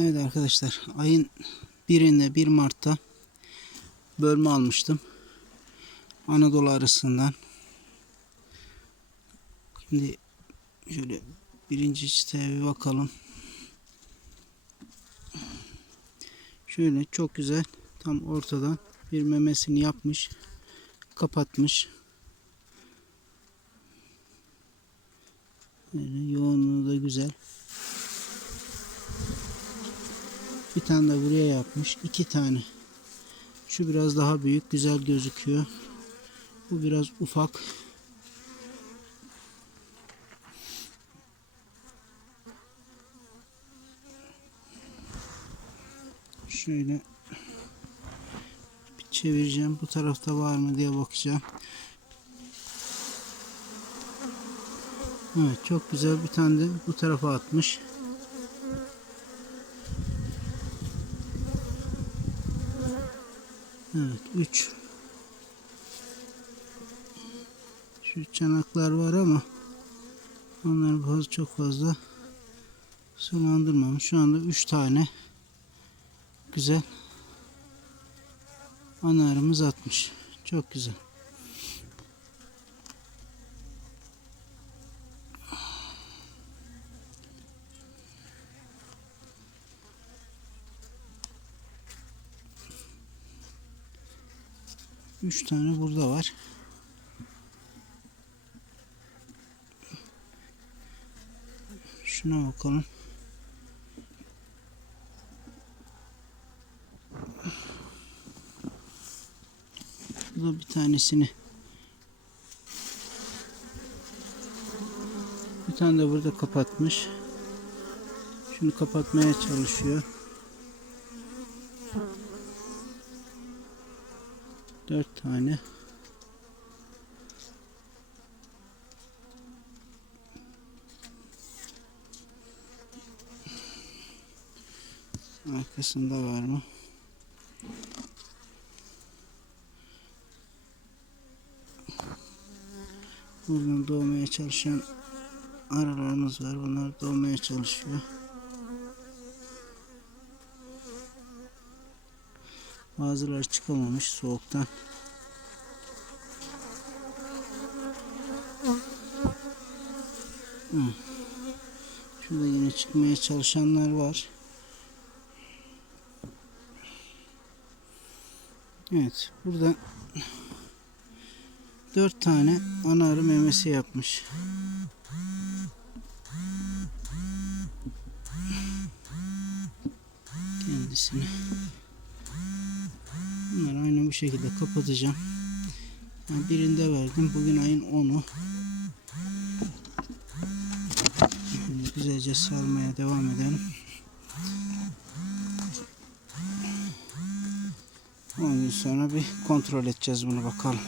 Evet arkadaşlar ayın birinde 1 Mart'ta bölme almıştım. Anadolu arasından. Şimdi şöyle birinci çıtaya bir bakalım. Şöyle çok güzel tam ortadan bir memesini yapmış. Kapatmış. Böyle yoğunluğu da güzel. Bir tane de buraya yapmış. iki tane. Şu biraz daha büyük. Güzel gözüküyor. Bu biraz ufak. Şöyle bir çevireceğim. Bu tarafta var mı diye bakacağım. Evet çok güzel bir tane de bu tarafa atmış. Evet 3 Şu çanaklar var ama onları fazla çok fazla sulandırmamış. Şu anda 3 tane güzel ana arımız atmış. Çok güzel. Üç tane burada var. Şuna bakalım. Bu da bir tanesini. Bir tane de burada kapatmış. Şunu kapatmaya çalışıyor. Dört tane. Arkasında var mı? Buradan doğmaya çalışan aralarımız var. Bunlar doğmaya çalışıyor. Bazıları çıkamamış soğuktan. Şurada yine çıkmaya çalışanlar var. Evet, burada dört tane ana arı memesi yapmış. Kendisini. Bu şekilde kapatacağım. Ben birinde verdim. Bugün ayın 10'u. Şimdi güzelce sarmaya devam edelim. 10 gün sonra bir kontrol edeceğiz bunu bakalım.